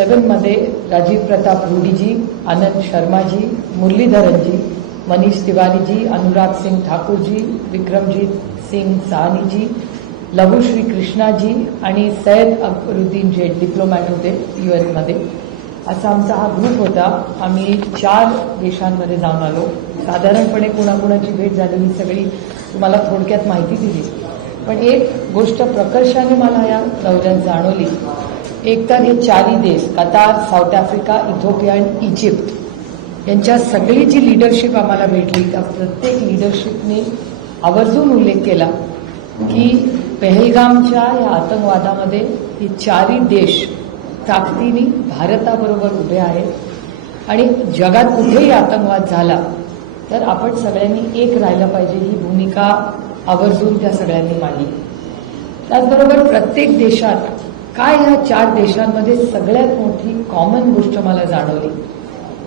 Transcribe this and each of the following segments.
सेवनमध्ये राजीव प्रताप रूढीजी आनंद शर्माजी मुरलीधरनजी मनीष तिवारीजी अनुराग सिंग ठाकूरजी विक्रमजीत सिंग साहनीजी लघुश्री कृष्णाजी आणि सैद अकबरुद्दीन जे डिप्लोमॅट होते यू एनमध्ये असा आमचा हा ग्रुप होता. आम्ही चार देशांमध्ये जाऊन आलो. साधारणपणे कुणाकुणाची भेट झाली ही सगळी तुम्हाला थोडक्यात माहिती दिली. पण एक गोष्ट प्रकर्षाने मला या दौऱ्यात जाणवली. एक तर हे चारही देश कतार साऊथ आफ्रिका इथोपिया आणि इजिप्त यांच्या सगळी जी लिडरशिप आम्हाला भेटली त्या प्रत्येक लिडरशिपने आवर्जून उल्लेख केला की पहलगामच्या या आतंकवादामध्ये हे चारही देश ताकदीने भारताबरोबर उभे आहेत. आणि जगात कुठेही आतंकवाद झाला तर आपण सगळ्यांनी एक राहिलं पाहिजे ही भूमिका आवर्जून त्या सगळ्यांनी मांडली. त्याचबरोबर प्रत्येक देशात काय ह्या चार देशांमध्ये सगळ्यात मोठी कॉमन गोष्ट मला जाणवली?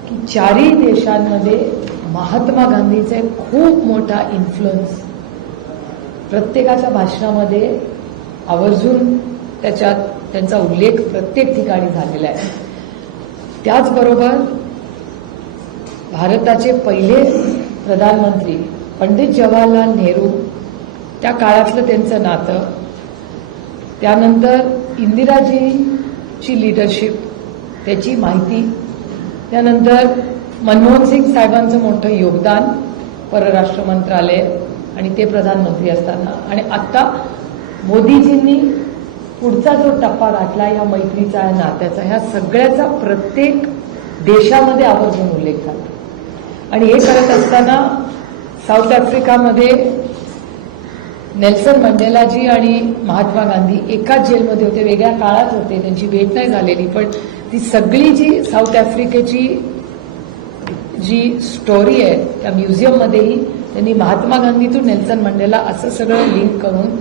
की चारही देशांमध्ये महात्मा गांधीचा खूप मोठा इन्फ्लुअन्स प्रत्येकाच्या भाषणामध्ये आवर्जून त्याच्यात त्यांचा उल्लेख प्रत्येक ठिकाणी झालेला आहे. त्याचबरोबर भारताचे पहिले प्रधानमंत्री पंडित जवाहरलाल नेहरू त्या काळातलं त्यांचं नातं त्यानंतर इंदिराजीची लिडरशिप त्याची माहिती. त्यानंतर मनमोहन सिंग साहेबांचं मोठं योगदान परराष्ट्र मंत्रालय आणि ते प्रधानमंत्री असताना. आणि आत्ता मोदीजींनी पुढचा जो टप्पा गाठला या मैत्रीचा या नात्याचा ह्या सगळ्याचा प्रत्येक देशामध्ये आवर्जून उल्लेख झाला. आणि हे करत असताना साऊथ आफ्रिकामध्ये नेल्सन मंडेलाजी आणि महात्मा गांधी एकाच जेलमध्ये होते वेगळ्या काळात होते त्यांची भेट नाही झालेली. पण ती सगळी जी साऊथ आफ्रिकेची जी स्टोरी आहे त्या म्युझियममध्येही त्यांनी महात्मा गांधीतून नेल्सन मंडेला असं सगळं लिंक करून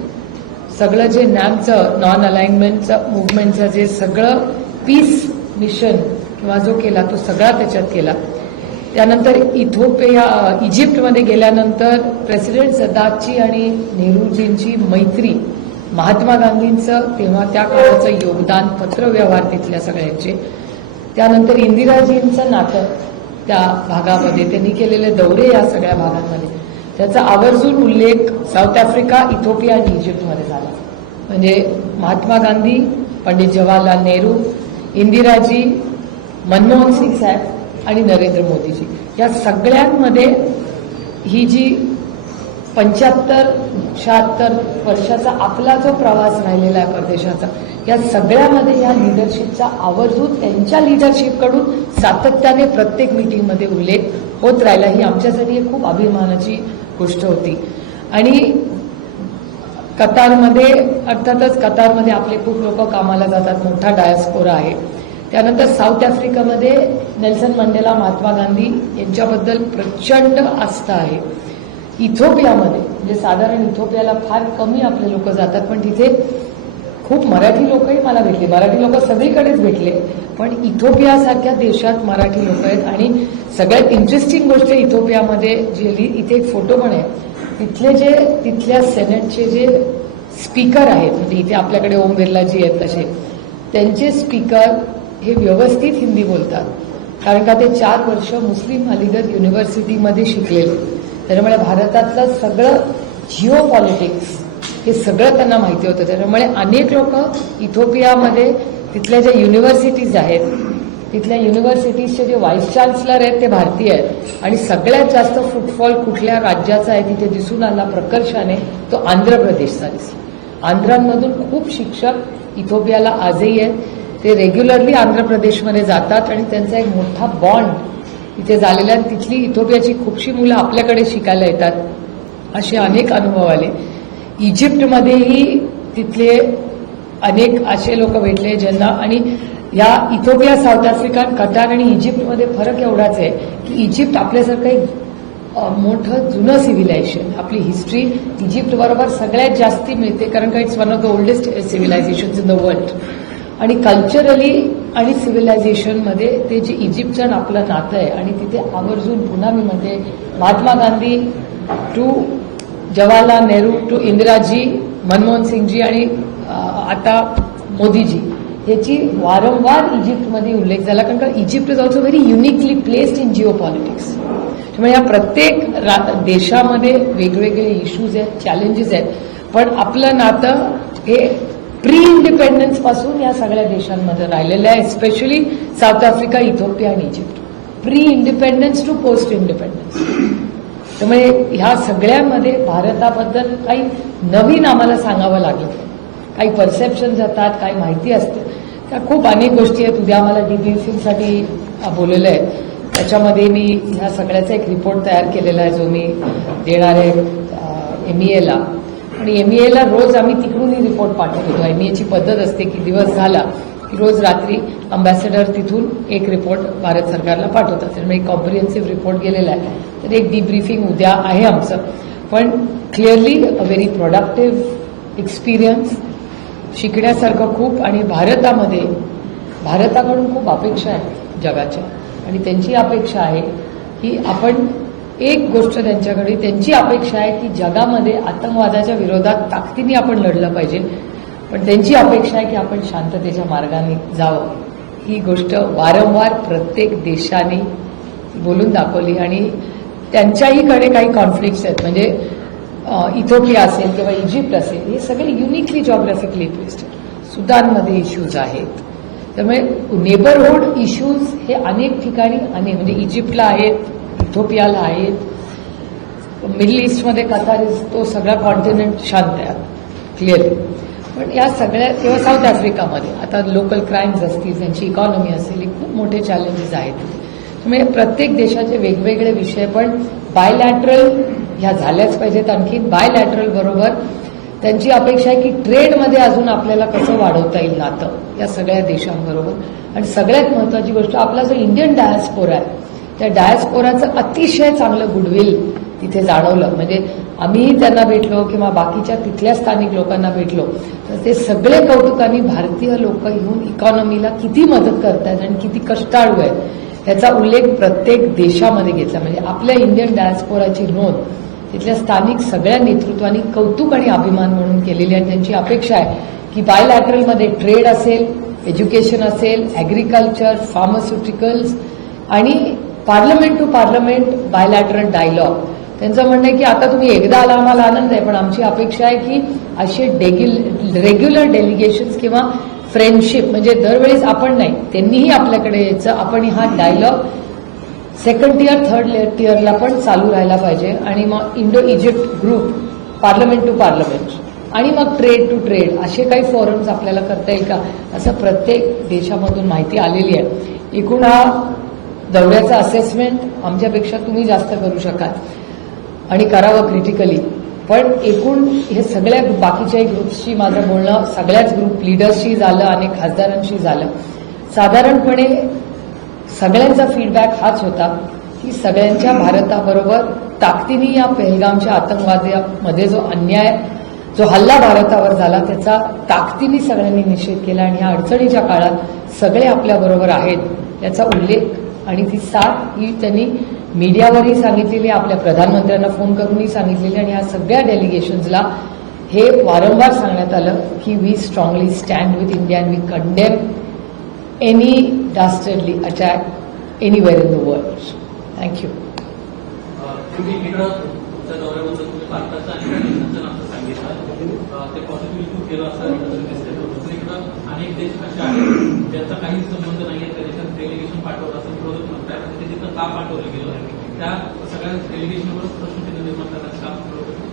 सगळं जे नॅमचं नॉन अलाइनमेंटचं मुवमेंटचं जे सगळं पीस मिशन किंवा जो केला तो सगळा त्याच्यात केला. त्यानंतर इथोपिया इजिप्तमध्ये गेल्यानंतर प्रेसिडेंट सदाची आणि नेहरूजींची मैत्री महात्मा गांधींचं तेव्हा त्या काळाचं योगदान पत्रव्यवहार तिथल्या सगळ्यांचे. त्यानंतर इंदिराजींचं नातं त्या भागामध्ये त्यांनी केलेले दौरे या सगळ्या भागांमध्ये. त्याचा आवर्जून उल्लेख साऊथ आफ्रिका इथोपिया आणि इजिप्तमध्ये झाला. म्हणजे महात्मा गांधी पंडित जवाहरलाल नेहरू इंदिराजी मनमोहन सिंग साहेब आणि नरेंद्र मोदीजी. या सगळ्यांमध्ये ही जी पंच्याहत्तर शहात्तर वर्षाचा आपला जो प्रवास राहिलेला आहे परदेशाचा या सगळ्यामध्ये या लिडरशिपचा आवर्जून त्यांच्या लिडरशिपकडून सातत्याने प्रत्येक मिटिंगमध्ये उल्लेख होत राहिला. ही आमच्यासाठी एक खूप अभिमानाची गोष्ट होती. आणि कतारमध्ये अर्थातच कतारमध्ये आपले खूप लोक कामाला जातात. मोठा डायस्पोरा आहे. त्यानंतर साऊथ आफ्रिकामध्ये नेल्सन मंडेला महात्मा गांधी यांच्याबद्दल प्रचंड आस्था आहे. इथोपियामध्ये म्हणजे साधारण इथोपियाला फार कमी आपले लोक जातात पण तिथे खूप मराठी लोकही मला भेटले. मराठी लोक सगळीकडेच भेटले पण इथोपियासारख्या देशात मराठी लोक आहेत. आणि सगळ्यात इंटरेस्टिंग गोष्ट इथोपियामध्ये जे इथे एक फोटो पण आहे. तिथले जे तिथल्या सेनेटचे जे स्पीकर आहेत म्हणजे इथे आपल्याकडे ओम बिर्लाजी आहेत तसे त्यांचे स्पीकर हे व्यवस्थित हिंदी बोलतात. कारण का ते चार वर्ष मुस्लिम अलीगड युनिव्हर्सिटीमध्ये शिकलेले. त्याच्यामुळे भारतातलं सगळं जिओ पॉलिटिक्स हे सगळं त्यांना माहिती होतं. त्याच्यामुळे अनेक लोक इथोपियामध्ये तिथल्या ज्या युनिव्हर्सिटीज आहेत तिथल्या युनिव्हर्सिटीजचे जे व्हाईस चान्सलर आहेत ते भारतीय आहेत. आणि सगळ्यात जास्त फुटफॉल कुठल्या राज्याचा आहे तिथे दिसून आला प्रकर्षाने तो आंध्र प्रदेशचा दिसला आंध्रांमधून खूप शिक्षक इथोपियाला आजही आहेत. ते रेग्युलरली आंध्र प्रदेशमध्ये जातात आणि त्यांचा एक मोठा बॉन्ड इथे झालेला आणि तिथली इथोपियाची खूपशी मुलं आपल्याकडे शिकायला येतात. असे अनेक अनुभव आले. इजिप्तमध्येही तिथले अनेक असे लोक भेटले ज्यांना आणि या इथोपिया साऊथ आफ्रिका कतार आणि इजिप्तमध्ये फरक एवढाच आहे की इजिप्त आपल्यासारखं एक मोठं जुनं सिव्हिलायझेशन आपली हिस्ट्री इजिप्त बरोबर सगळ्यात जास्ती मिळते. कारण का it's one of the oldest civilization in the world आणि कल्चरली आणि सिव्हिलायझेशनमध्ये ते जे इजिप्तचं आपलं नातं आहे आणि तिथे आवर्जून पुन्हा मी म्हणते महात्मा गांधी टू जवाहरलाल नेहरू टू इंदिराजी मनमोहन सिंगजी आणि आता मोदीजी याची वारंवार इजिप्तमध्ये उल्लेख झाला. कारण का Egypt is also very uniquely placed in geopolitics त्यामुळे या प्रत्येक रा- देशामध्ये वेगवेगळे इश्यूज आहेत चॅलेंजेस आहेत. पण आपलं नातं हे प्री इंडिपेंडन्सपासून या सगळ्या देशांमध्ये राहिलेल्या आहे स्पेशली साऊथ आफ्रिका इथोपिया आणि Egypt pre independence to post independence त्यामुळे ह्या सगळ्यामध्ये भारताबद्दल काही नवीन आम्हाला सांगावं लागलं. काही परसेप्शन जातात काही माहिती असते. त्या खूप अनेक गोष्टी आहेत. उद्या आम्हाला डीबीसीसाठी बोललेलं आहे. त्याच्यामध्ये मी ह्या सगळ्याचा एक रिपोर्ट तयार केलेला आहे जो मी देणार आहे एम ई एला आणि एम एला रोज आम्ही तिकडूनही रिपोर्ट पाठवत. होतो एम ई एची पद्धत असते की दिवस झाला की रोज रात्री अम्बॅसेडर तिथून एक रिपोर्ट भारत सरकारला पाठवतात. त्यामुळे एक कॉम्प्रिहेन्सिव्ह रिपोर्ट गेलेला आहे. तर एक डिब्रीफिंग उद्या आहे आमचं. पण clearly a very productive experience शिकण्यासारखं खूप आणि भारतामध्ये भारताकडून खूप अपेक्षा आहेत जगाच्या. आणि त्यांची अपेक्षा आहे की आपण एक गोष्ट त्यांच्याकडे त्यांची अपेक्षा आहे की जगामध्ये आतंकवादाच्या विरोधात ताकदीने आपण लढलं पाहिजे. पण त्यांची अपेक्षा आहे की आपण शांततेच्या मार्गाने जावं. ही गोष्ट वारंवार प्रत्येक देशाने बोलून दाखवली आणि त्यांच्याहीकडे काही कॉन्फ्लिक्ट्स आहेत. म्हणजे इथोपिया असेल किंवा इजिप्त असेल हे सगळे युनिकली जॉग्राफिकली प्लेस्ड सुदानमध्ये इश्यूज आहेत. त्यामुळे नेबरहूड इश्यूज हे अनेक ठिकाणी अनेक म्हणजे इजिप्तला आहेत इथोपियाला आहेत. मिडल ईस्टमध्ये कतार तो सगळा कॉन्टिनेंट शांत आहे क्लिअर. पण या सगळ्या किंवा साऊथ आफ्रिकामध्ये आता लोकल क्राईम्स असतील त्यांची इकॉनॉमी असेल हे खूप मोठे चॅलेंजेस आहेत. त्यामुळे प्रत्येक देशाचे वेगवेगळे विषय पण बायलॅटरल ह्या झाल्याच पाहिजेत आणखी. बायलॅटरल बरोबर त्यांची अपेक्षा आहे की ट्रेडमध्ये अजून आपल्याला कसं वाढवता येईल नातं या सगळ्या देशांबरोबर. आणि सगळ्यात महत्वाची गोष्ट आपला जो इंडियन डायस्पोरा आहे त्या डायस्पोराचं अतिशय चांगलं गुडविल तिथे जाणवलं. म्हणजे आम्हीही त्यांना भेटलो किंवा बाकीच्या तिथल्या स्थानिक लोकांना भेटलो तर ते सगळे कौतुकाने भारतीय लोक येऊन इकॉनॉमीला किती मदत करतायत आणि किती कष्टाळू आहेत याचा उल्लेख प्रत्येक देशामध्ये घेतला. म्हणजे आपल्या इंडियन डायस्पोराची नोंद तिथल्या स्थानिक सगळ्या नेतृत्वाने कौतुक आणि अभिमान म्हणून केलेली आहे. त्यांची अपेक्षा आहे की बायलॅटरलमध्ये ट्रेड असेल एज्युकेशन असेल ॲग्रिकल्चर फार्मास्युटिकल्स आणि parliament to parliament bilateral dialogue त्यांचं म्हणणं आहे की आता तुम्ही एकदा आला आम्हाला आनंद आहे पण आमची अपेक्षा आहे की असे रेग्युलर डेलिगेशन्स किंवा फ्रेंडशिप म्हणजे दरवेळेस आपण नाही त्यांनीही आपल्याकडे यायचं आपण हा डायलॉग सेकंड टियर थर्ड टियरला पण चालू राहायला पाहिजे. आणि मग Indo Egypt group parliament to parliament आणि मग ट्रेड टू ट्रेड असे काही फोरम्स आपल्याला करता येईल का? असं प्रत्येक देशामधून माहिती आलेली आहे. एकूण हा दौऱ्याचं असेसमेंट आमच्यापेक्षा तुम्ही जास्त करू शकाल. आणि करावं क्रिटिकली पण एकूण हे सगळ्या बाकीच्याही ग्रुप्सशी माझं बोलणं सगळ्याच ग्रुप लिडर्सशी झालं आणि खासदारांशी झालं. साधारणपणे सगळ्यांचा फीडबॅक हाच होता की सगळ्यांच्या भारताबरोबर ताकदीने या पेहलगामच्या आतंकवादामध्ये जो अन्याय जो हल्ला भारतावर झाला त्याचा ताकदीने सगळ्यांनी निषेध केला आणि ह्या अडचणीच्या काळात सगळे आपल्याबरोबर आहेत याचा उल्लेख आणि ती साथ ही त्यांनी मीडियावरही सांगितलेली आहे, आपल्या प्रधानमंत्र्यांना फोन करूनही सांगितलेली आणि या सगळ्या डेलिगेशन्सला हे वारंवार सांगण्यात आलं की we strongly stand with India and we condemn any dastardly attack anywhere in the world thank you ते अनेक देश असे आहेत ज्यांचा काही संबंध नाही डेलिगेशन पाठवत असं विरोधक म्हणतात म्हणजे ते तिथं का पाठवलं गेलं त्या सगळ्या डेलिगेशनवर प्रश्नचिन्ह निर्माण करण्याचं काम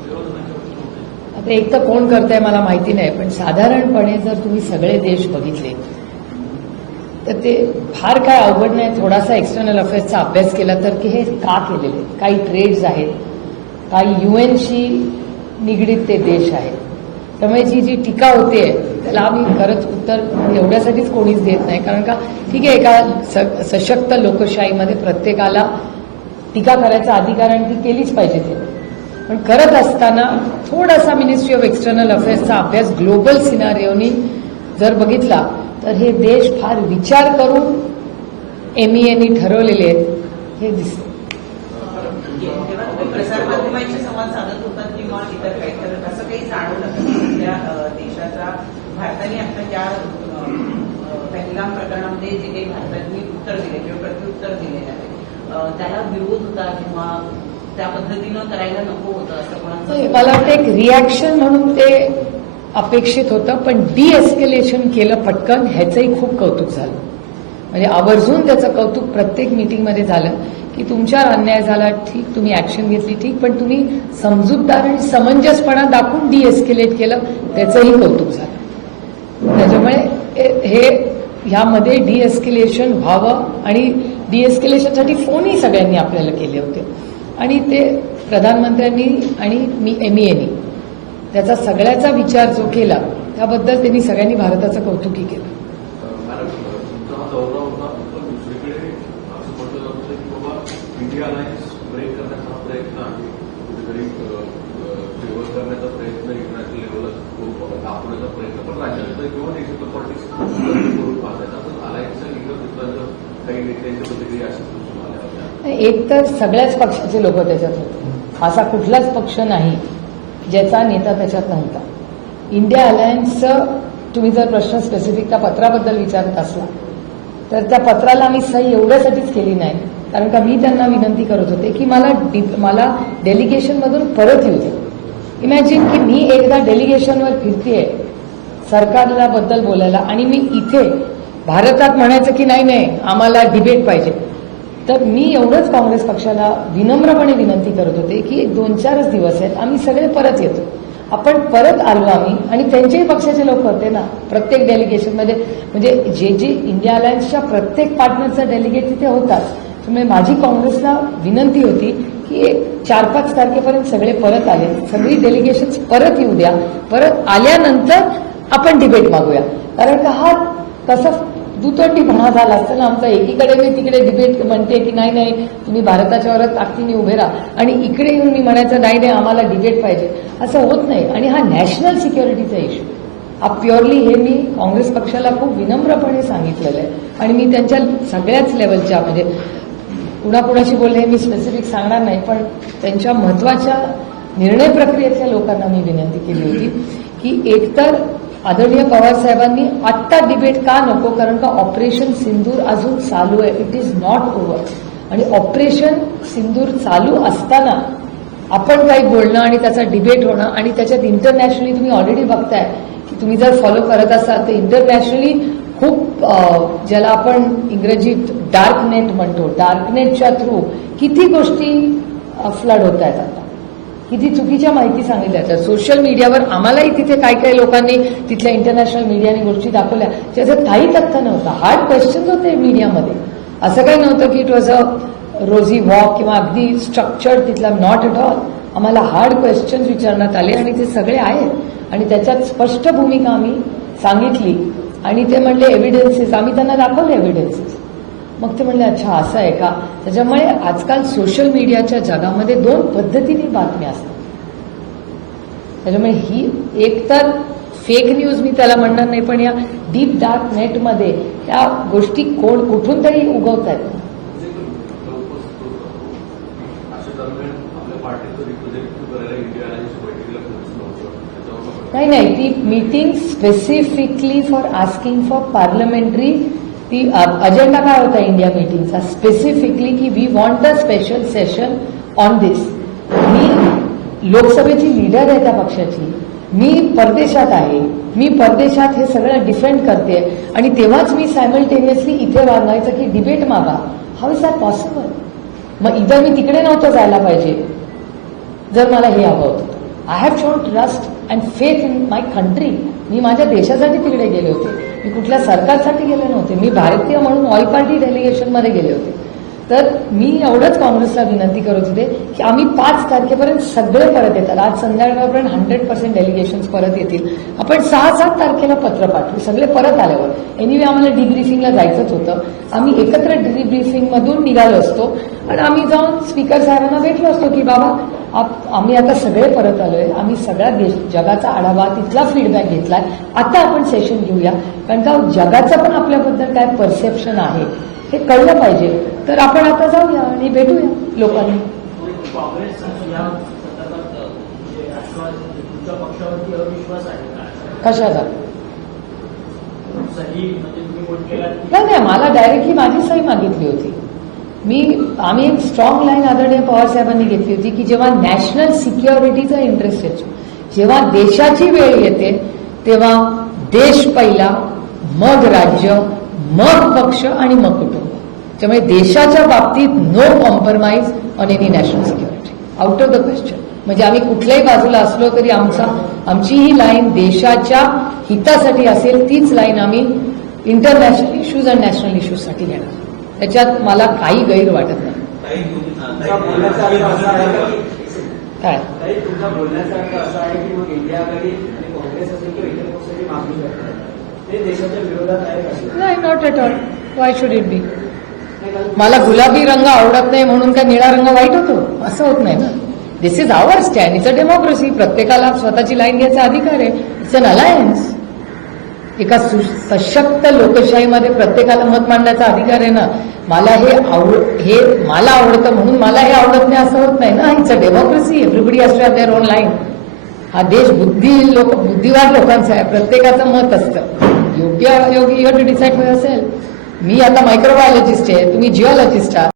विरोधकांच्या आता एक तर कोण करतंय मला माहिती नाही पण साधारणपणे जर तुम्ही सगळे देश बघितले तर ते फार काय अवघड नाही. थोडासा एक्सटर्नल अफेअर्सचा अभ्यास केला तर की हे का केलेले? काही ट्रेड्स आहेत. काही युएनशी निगडीत ते देश आहेत. त्यामुळे जी जी टीका होते त्याला आम्ही खरंच उत्तर एवढ्यासाठीच कोणीच देत नाही. कारण का ठीक आहे एका स- सशक्त लोकशाहीमध्ये प्रत्येकाला टीका करायचा अधिकार आणि ती केलीच पाहिजे ते. पण करत असताना थोडासा मिनिस्ट्री ऑफ एक्सटर्नल अफेअर्सचा अभ्यास ग्लोबल सिनारिओनी जर बघितला तर हे देश फार विचार करून एम इ एनी ठरवलेले आहेत. हे दिसतं तेव्हा तुम्ही प्रसारमाध्यमांशी संवाद साधत होतात किंवा इतर काही तर असं काही जाणवलं का की आपल्या अ, देशाचा भारताने आता या अ, प्रकरणामध्ये जे काही भारताने उत्तर दिले किंवा प्रत्युत्तर दिलेलं आहे त्याला विरोध होता किंवा त्या पद्धतीनं करायला नको होतं असं कोणाचं मला वाटतं एक रिॲक्शन म्हणून ते अपेक्षित होतं पण डी एस्केलेशन केलं पटकन ह्याचंही खूप कौतुक झालं. म्हणजे आवर्जून त्याचं कौतुक प्रत्येक मिटिंगमध्ये झालं की तुमच्यावर अन्याय झाला ठीक तुम्ही ऍक्शन घेतली ठीक पण तुम्ही समजूतदार आणि समंजसपणा दाखवून डी एस्केलेट केलं त्याचंही कौतुक झालं. हे- हे ह्यामध्ये डिएस्केलेशन व्हावं आणि डिएस्केलेशनसाठी फोनही सगळ्यांनी आपल्याला केले होते. आणि ते प्रधानमंत्र्यांनी आणि मी एमईएनी त्याचा सगळ्याचा विचार जो केला त्याबद्दल त्यांनी सगळ्यांनी भारताचं कौतुकही केलं. इंडिया अलायन्स ब्रेक करण्याचा प्रयत्न आहे. कुठेतरी फेवर करण्याचा प्रयत्न इंटरनॅशनल लेवलला दाखवण्याचा प्रयत्न पण राज्यातलं किंवा देशातलं पॉलिटिक्स करून पाहतायचं आपण अलायन्सच्या लिडर मित्रांचं काही नेत्यांच्या प्रतिक्रिया अशा दिसून आल्या होत्या एक तर सगळ्याच पक्षाचे लोक त्याच्यात होते. असा कुठलाच पक्ष नाही ज्याचा नेता त्याच्यात नव्हता. इंडिया अलायन्सचं तुम्ही जर प्रश्न स्पेसिफिक त्या पत्राबद्दल विचारत असला तर त्या पत्राला आम्ही सही एवढ्यासाठीच केली नाही. कारण का मी त्यांना विनंती करत होते की मला मला डेलिगेशनमधून परत येऊ दे. इमॅजिन की मी एकदा डेलिगेशनवर फिरतेय सरकारला बद्दल बोलायला आणि मी इथे भारतात म्हणायचं की नाही नाही आम्हाला डिबेट पाहिजे. तर मी एवढंच काँग्रेस पक्षाला विनम्रपणे विनंती करत होते की एक दोन चारच दिवस आहेत आम्ही सगळे परत येतो. आपण परत आलो आम्ही आणि त्यांच्याही पक्षाचे लोक होते ना प्रत्येक डेलिगेशनमध्ये म्हणजे जे जे इंडिया अलायन्सच्या प्रत्येक पार्टनरचा डेलिगेट तिथे होताच त्यामुळे माझी काँग्रेसला विनंती होती की चार पाच तारखेपर्यंत सगळे परत आले. सगळी डेलिगेशन्स परत येऊ द्या. परत आल्यानंतर आपण डिबेट मागूया. कारण का हा तसा म्हणा झाला असतं ना आमचा एकीकडे मी तिकडे डिबेट म्हणते की नाही नाही तुम्ही भारताच्या वरच ताकदीने उभे राहा. आणि इकडे येऊन मी म्हणायचं नाही नाही आम्हाला डिबेट पाहिजे. असं होत नाही. आणि हा नॅशनल सिक्युरिटीचा इश्यू हा प्युअरली हे मी काँग्रेस पक्षाला खूप विनम्रपणे सांगितलेलं आहे. आणि मी त्यांच्या सगळ्याच लेवलच्या म्हणजे कुणाकुणाशी बोलले हे मी स्पेसिफिक सांगणार नाही पण त्यांच्या महत्त्वाच्या निर्णय प्रक्रियेतल्या लोकांना मी विनंती केली होती की एकतर आदरणीय पवार साहेबांनी आत्ता डिबेट का नको कारण का ऑपरेशन सिंदूर अजून चालू आहे इट इज नॉट ओव्हर आणि ऑपरेशन सिंदूर चालू असताना आपण काही बोलणं आणि त्याचा डिबेट होणं आणि त्याच्यात इंटरनॅशनली तुम्ही ऑलरेडी बघताय की तुम्ही जर फॉलो करत असाल तर इंटरनॅशनली खूप ज्याला आपण इंग्रजीत डार्क नेट म्हणतो. डार्क नेटच्या थ्रू किती गोष्टी फ्लड होत आहेत आता. किती चुकीच्या माहिती सांगितल्या. जातात सोशल मीडियावर आम्हालाही तिथे काय काय लोकांनी तिथल्या इंटरनॅशनल मीडियाने गोष्टी दाखवल्या. त्याचं काही तथ्य नव्हतं. हार्ड क्वेश्चन होते मीडियामध्ये असं काही नव्हतं की it was a rosy walk किंवा अगदी स्ट्रक्चर्ड तिथला नॉट एट ऑल आम्हाला हार्ड क्वेश्चन्स विचारण्यात आले आणि ते सगळे आहेत. आणि त्याच्यात स्पष्ट भूमिका आम्ही सांगितली. आणि ते म्हणले एव्हिडन्सेस आम्ही त्यांना दाखवले एव्हिडन्सेस मग ते म्हणले अच्छा असं आहे का? त्याच्यामुळे आजकाल सोशल मीडियाच्या जगामध्ये दोन पद्धतीने बातम्या असतात. त्याच्यामुळे ही एक तर फेक न्यूज मी त्याला म्हणणार नाही पण या डीप डार्क नेटमध्ये या गोष्टी कोण कुठून तरी उगवत आहेत जे पण उपस्थित होतं अशा दरम्यान आपल्या पार्टीचं रिप्रेझेंटेटिव्ह करायला इंडिया अलायन्स बैठकीला पोहोचलं होतं त्याच्यावर आपण नाही नाही ती meeting specifically for asking for parliamentary ती अजेंडा काय होता इंडिया मीटिंगचा स्पेसिफिकली की we want a special session on this मी लोकसभेची लीडर आहे त्या पक्षाची. मी परदेशात आहे. मी परदेशात हे सगळं डिफेंड करते. आणि तेव्हाच मी सायमल्टेनियसली इथे वागायचं की डिबेट मागा. हाऊ इज दॅट पॉसिबल मग इथं मी तिकडे नव्हतं जायला पाहिजे. जर मला हे हवं होतं. I have shown trust and faith in my country मी माझ्या देशासाठी तिकडे गेले होते. मी कुठल्या सरकारसाठी गेले नव्हते. मी भारतीय म्हणून ऑल पार्टी डेलिगेशनमध्ये गेले होते. तर मी एवढंच काँग्रेसला विनंती करत होते की आम्ही पाच तारखेपर्यंत सगळे परत येतात. आज संध्याकाळपर्यंत हंड्रेड पर्सेंट डेलिगेशन्स परत येतील. आपण सहा सात तारखेला पत्र पाठवू. सगळे परत आल्यावर. एनिवे आम्हाला डिब्रिफिंगला जायचंच होतं. आम्ही एकत्र डिब्रिफिंगमधून निघालो असतो. आणि आम्ही जाऊन स्पीकर साहेबांना भेटलो असतो की बाबा आप- आम्ही आता सगळे परत आलोय. आम्ही सगळ्या जगाचा आढावा तिथला फीडबॅक घेतलाय. आता आपण सेशन घेऊया. कारण का जगाचं पण आपल्याबद्दल काय परसेप्शन आहे हे कळलं पाहिजे. तर आपण आता जाऊया आणि भेटूया लोकांनी. कशाचा म्हणजे नाही नाही मला डायरेक्टली माझी सही मागितली होती. मी आम्ही एक स्ट्रॉंग लाईन आदरणीय पवार साहेबांनी घेतली होती की जेव्हा नॅशनल सिक्युरिटीचा इंटरेस्ट येतो जेव्हा देशाची वेळ येते तेव्हा देश पहिला मग राज्य मग पक्ष आणि मग कुटुंब. त्यामुळे देशाच्या बाबतीत no compromise on any national security out of the question म्हणजे आम्ही कुठल्याही बाजूला असलो तरी आमचा आमची ही लाईन देशाच्या हितासाठी असेल तीच लाईन आम्ही इंटरनॅशनल इश्यूज आणि नॅशनल इश्यूजसाठी घेणार. त्याच्यात मला काही गैर वाटत नाही. तुमचा बोलण्याचा अर्थ असा आहे की? काय? ताई, तुमचा बोलण्याचा अर्थ असा आहे की मग इंडिया आघाडी आणि काँग्रेस असेल किंवा इतर पक्षाची मागणी करतात. ते देशाच्या विरोधात आहे का? अशी? नाही not at all why should it be मला गुलाबी रंग आवडत नाही म्हणून काय निळा रंग वाईट होतो? असं होत नाही ना. This is our stand it's a democracy प्रत्येकाला स्वतःची लाईन घ्यायचा अधिकार आहे. इट्स अन अलायन्स एका सु- सशक्त लोकशाहीमध्ये प्रत्येकाला मत मांडण्याचा अधिकार आहे ना मला हे आवड हे मला आवडतं म्हणून मला हे आवडत नाही असं होत नाही ना. It's a democracy everybody has to have their own line हा देश बुद्धी लोक बुद्धिवाद लोकांचा आहे. प्रत्येकाचं मत असतं. योग्य योग्य युअर टू डिसाईड असेल मी आता मायक्रोबायोलॉजिस्ट आहे. तुम्ही जिओलॉजिस्ट आहात.